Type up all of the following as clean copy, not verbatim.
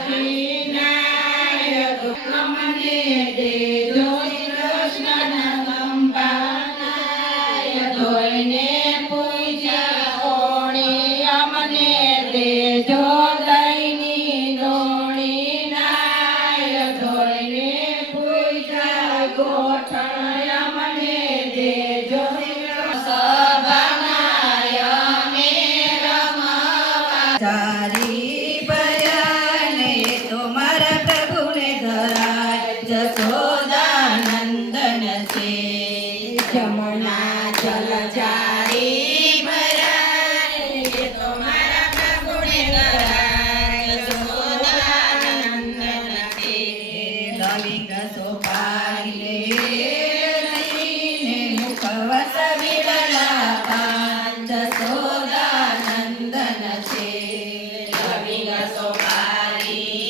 વિનાયક અમને દેજો કૃષ્ણના સંભાળનાય ધોઈને પૂજ્યા ઓણી અમને દેજો દઈની દોણી નાય ધોઈને પૂજ્યા ગોઠણ અમને દેજો સભાનાય અમે રમવા ચારી ભયાને તો મારા પ્રભુને ધરાય જશોદાનંદન છે જમણા જલ ચારી ભરાય તો મારા પ્રભુને ધરાય જશોદાનંદન છે લવિંગ સોપારી લઈને મુખવસ વિરલા પાન જશોદાનંદન છે લવિંગ સોપારી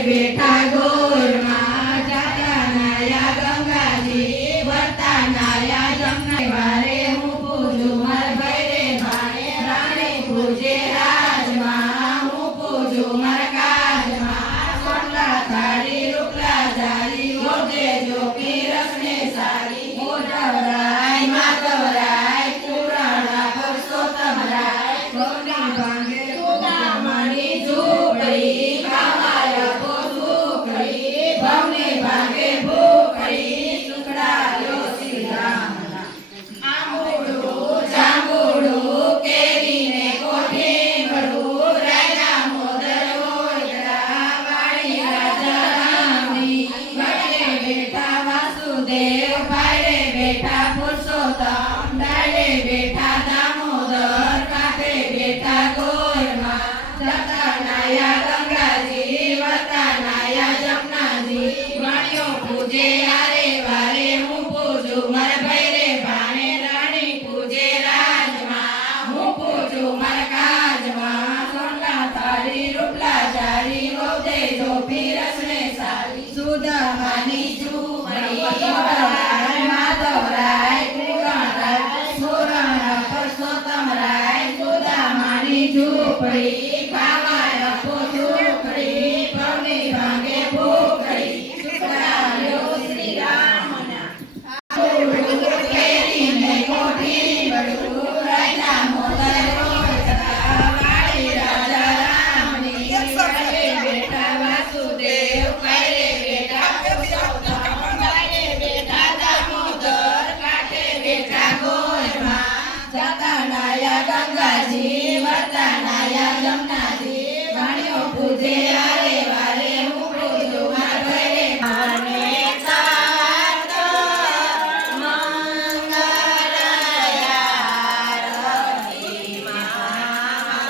બેઠા ગોરમાં જાતા નાયા ગંગાજી વર્તા નાયા જમના વારે હું પૂજું માર ભૈરે ભાણે રાણે પૂજે રાજમાં હું પૂજું માર કાજમાં સોટલા થાળી રૂપલા જારી મોજે જો પીરસને સારી મોઢવરાય માધવરાય પુરાણા પુરુષોત્તમ રાય ગોરી ભાંગે સુદામણી ઝૂંપડી ખાવાય સુદામાની ઝૂંપડી વડવાય માધવરાય ત્રિગણરાય સુરણ પરસોત્તમરાય સુદામાની ઝૂંપડી ખાવાય પોથુકડી પગની ભાંગે ભૂખડી સુખડાયો શ્રી રામના કેરીને કોઠી વડું રાયના મોદરો વાળી રાજા રામની વડે બેઠા વાસુદેવ કરે બેઠા વાળે બેઠા દામોદર કાંઠે બેઠા ગોરમાં જતા નાયા ગંગાજી વરતા નાયા જમનાજી વાણિયો પૂજે આરે વારે હું પૂજું માર ઘરે આને તાત મંગળયારતી માને તાત મંગળયારતી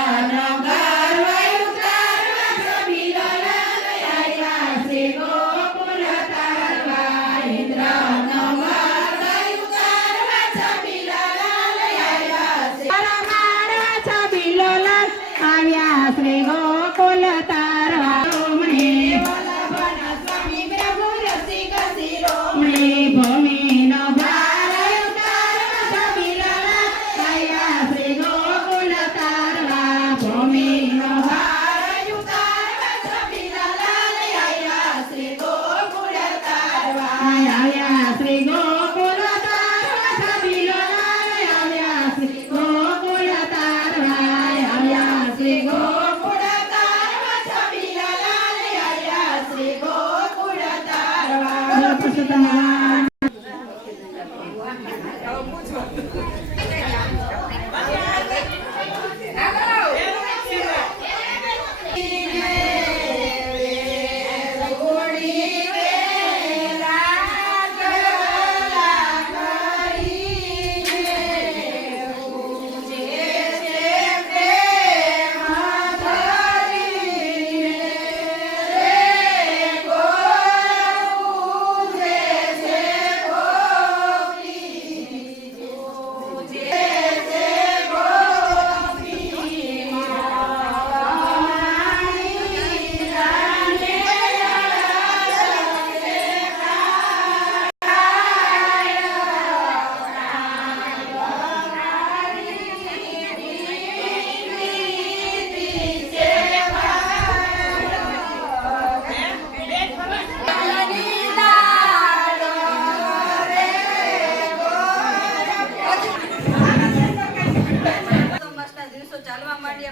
ઇન્દ્રનો ગર્વ ઉતારવા છબીલો લાલ આવ્યા શ્રી ગોકુળ તારવા ઇન્દ્રનો ગર્વ ઉતારવા છબીલો લાલ આવ્યા પરમાણવા છબીલો લાલ આવ્યા શ્રી ગોકુળ તારવા સ્વામી પ્રભુ રસિક શિરોમણી ભૂમિનો ભાર ઉતારવા છબીલો લાલ આવ્યા શ્રી ગોકુળ તારવા ભૂમિનો ભાર ઉતારવા છબીલો લાલ આવ્યા શ્રી ગોકુળ તારવા આવ્યા શ્રી ગોકુળ તારવા છબીલો લાલ આવ્યા શ્રી ગોકુળ તારવા આવ્યા શ્રી ગોકુળ તારવા છબીલો લાલ આવ્યા શ્રી ગોકુળ તારવા પુરુષોત્તમ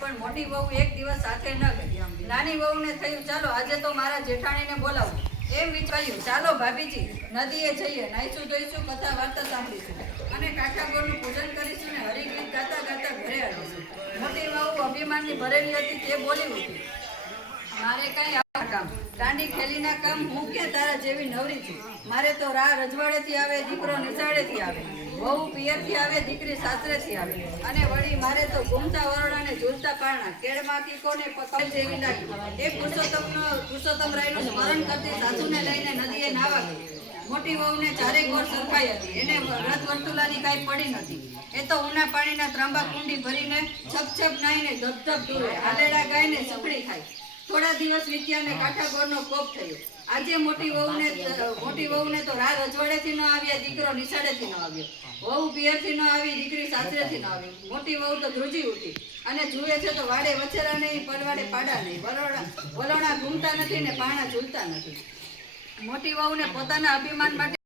પણ મોટી વહુ એક દિવસ સાથે ન ગઈ. નાની વહુને થયું ચાલો આજે તો મારા જેઠાણીને બોલાવું. એમ વિચાર્યું ચાલો ભાભીજી નદીએ જઈએ, નાઈશું ધોઈશું, કથા વાર્તા સાંભળીશું અને કાઠાગોરનું પૂજન કરીશું ને હરિગીત ગાતા ગાતા ઘરે આવીશું. મોટી વહુ અભિમાનની ભરેલી હતી તે બોલી ઉઠી, મારે કઈ આવા કામ દાંડી ખેલીના કામ હું કે તારા જેવી નવરી છું. મારે તો રા રજવાડેથી આવે, દીકરો નિશાળેથી આવે, વહુ પિયરથી આવે, દીકરી સાસરેથી આવે અને વળી મારે તો ઘૂમતા વરોડાને ઝૂલતા પારણા કેળમાંથી કોને પકડ જેવી લાગી. એ પુરુષોત્તમરાયનું સ્મરણ કરતી સાસુને લઈને નદીએ નાવા ગઈ. મોટી વહુને ચારે કોર સરખાઈ હતી, એને રથ વર્તુલાની કાંઈ પડી નથી. એ તો ઉના પાણીના ત્રાંબા કુંડી ભરીને છપ નાહીને ધબધબ ડૂબે, આલેડા ગાયને સખડી ખાય. થોડા દિવસ વીત્યા ને કાઠાગોરનો કોપ થયો. આજે મોટી વહુને તો રા રજવાડેથી ન આવ્યા, દીકરો નિશાળેથી ન આવ્યો, વહુ પિયરથી ન આવી, દીકરી સાસરેથી ન આવી. મોટી વહુ તો ધ્રુજી ઉઠી અને જુએ છે તો વાડે વછેરા નહીં, પડવાડે પાડા નહીં, વલોણા ઘૂમતા નથી ને પાણા ઝૂલતા નથી. મોટી વહુને પોતાના અભિમાન માટે